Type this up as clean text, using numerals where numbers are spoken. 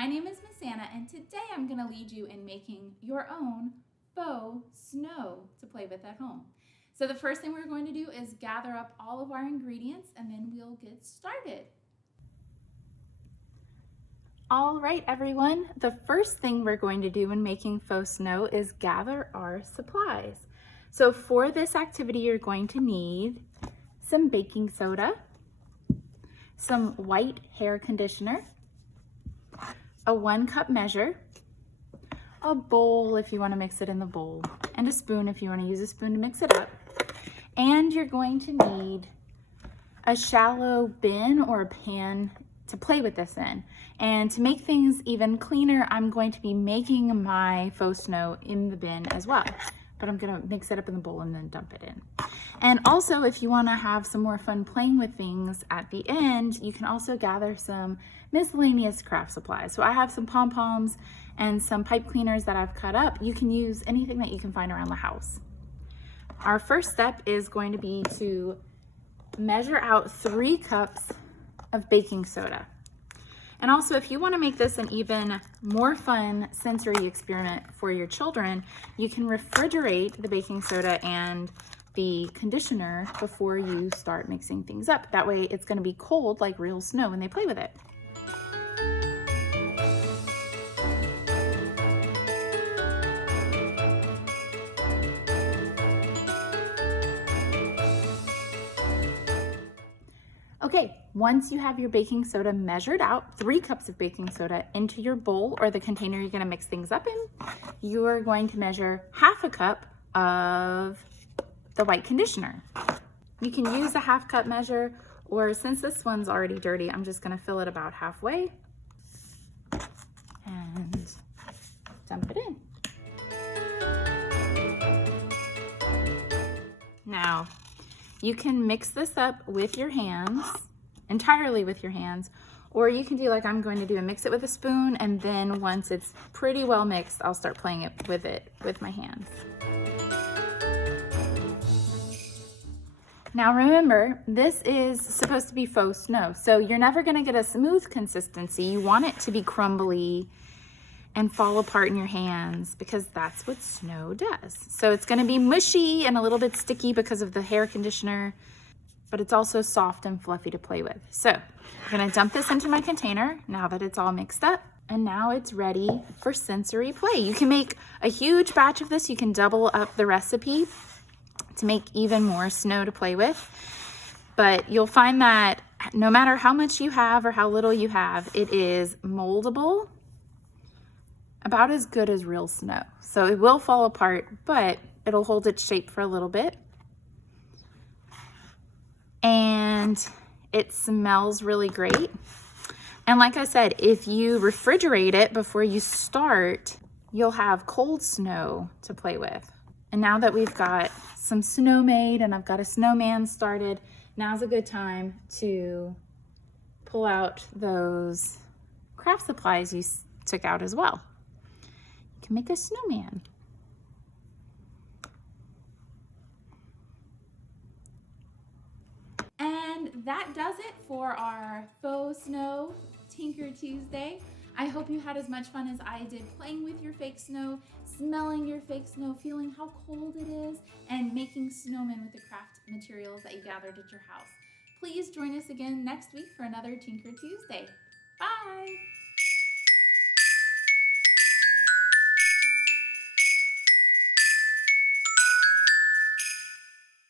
My name is Miss Anna, and today I'm going to lead you in making your own faux snow to play with at home. So the first thing we're going to do is gather up all of our ingredients, and then we'll get started. All right, everyone, the first thing we're going to do when making faux snow is gather our supplies. So for this activity, you're going to need some baking soda, some white hair conditioner, a 1 cup measure, a bowl if you want to mix it in the bowl, and a spoon if you want to use a spoon to mix it up. And you're going to need a shallow bin or a pan to play with this in. And to make things even cleaner, I'm going to be making my faux snow in the bin as well. But I'm gonna mix it up in the bowl and then dump it in. And also, if you wanna have some more fun playing with things at the end, you can also gather some miscellaneous craft supplies. So I have some pom-poms and some pipe cleaners that I've cut up. You can use anything that you can find around the house. Our first step is going to be to measure out 3 cups of baking soda. And also, if you want to make this an even more fun sensory experiment for your children, you can refrigerate the baking soda and the conditioner before you start mixing things up. That way it's going to be cold like real snow when they play with it. Okay, once you have your baking soda measured out, 3 cups of baking soda into your bowl or the container you're gonna mix things up in, you are going to measure 1/2 cup of the white conditioner. You can use a 1/2 cup measure, or since this one's already dirty, I'm just gonna fill it about halfway and dump it in. Now, you can mix this up with your hands, entirely with your hands, or you can do like I'm going to do and mix it with a spoon, and then once it's pretty well mixed, I'll start playing it with my hands. Now remember, this is supposed to be faux snow, so you're never gonna get a smooth consistency. You want it to be crumbly and fall apart in your hands because that's what snow does. So it's gonna be mushy and a little bit sticky because of the hair conditioner, but it's also soft and fluffy to play with. So I'm gonna dump this into my container now that it's all mixed up, and now it's ready for sensory play. You can make a huge batch of this. You can double up the recipe to make even more snow to play with. But you'll find that no matter how much you have or how little you have, it is moldable, about as good as real snow. So it will fall apart, but it'll hold its shape for a little bit. And it smells really great. And like I said, if you refrigerate it before you start, you'll have cold snow to play with. And now that we've got some snow made and I've got a snowman started, now's a good time to pull out those craft supplies you took out as well. You can make a snowman. And that does it for our faux snow Tinker Tuesday. I hope you had as much fun as I did playing with your fake snow, smelling your fake snow, feeling how cold it is, and making snowmen with the craft materials that you gathered at your house. Please join us again next week for another Tinker Tuesday. Bye!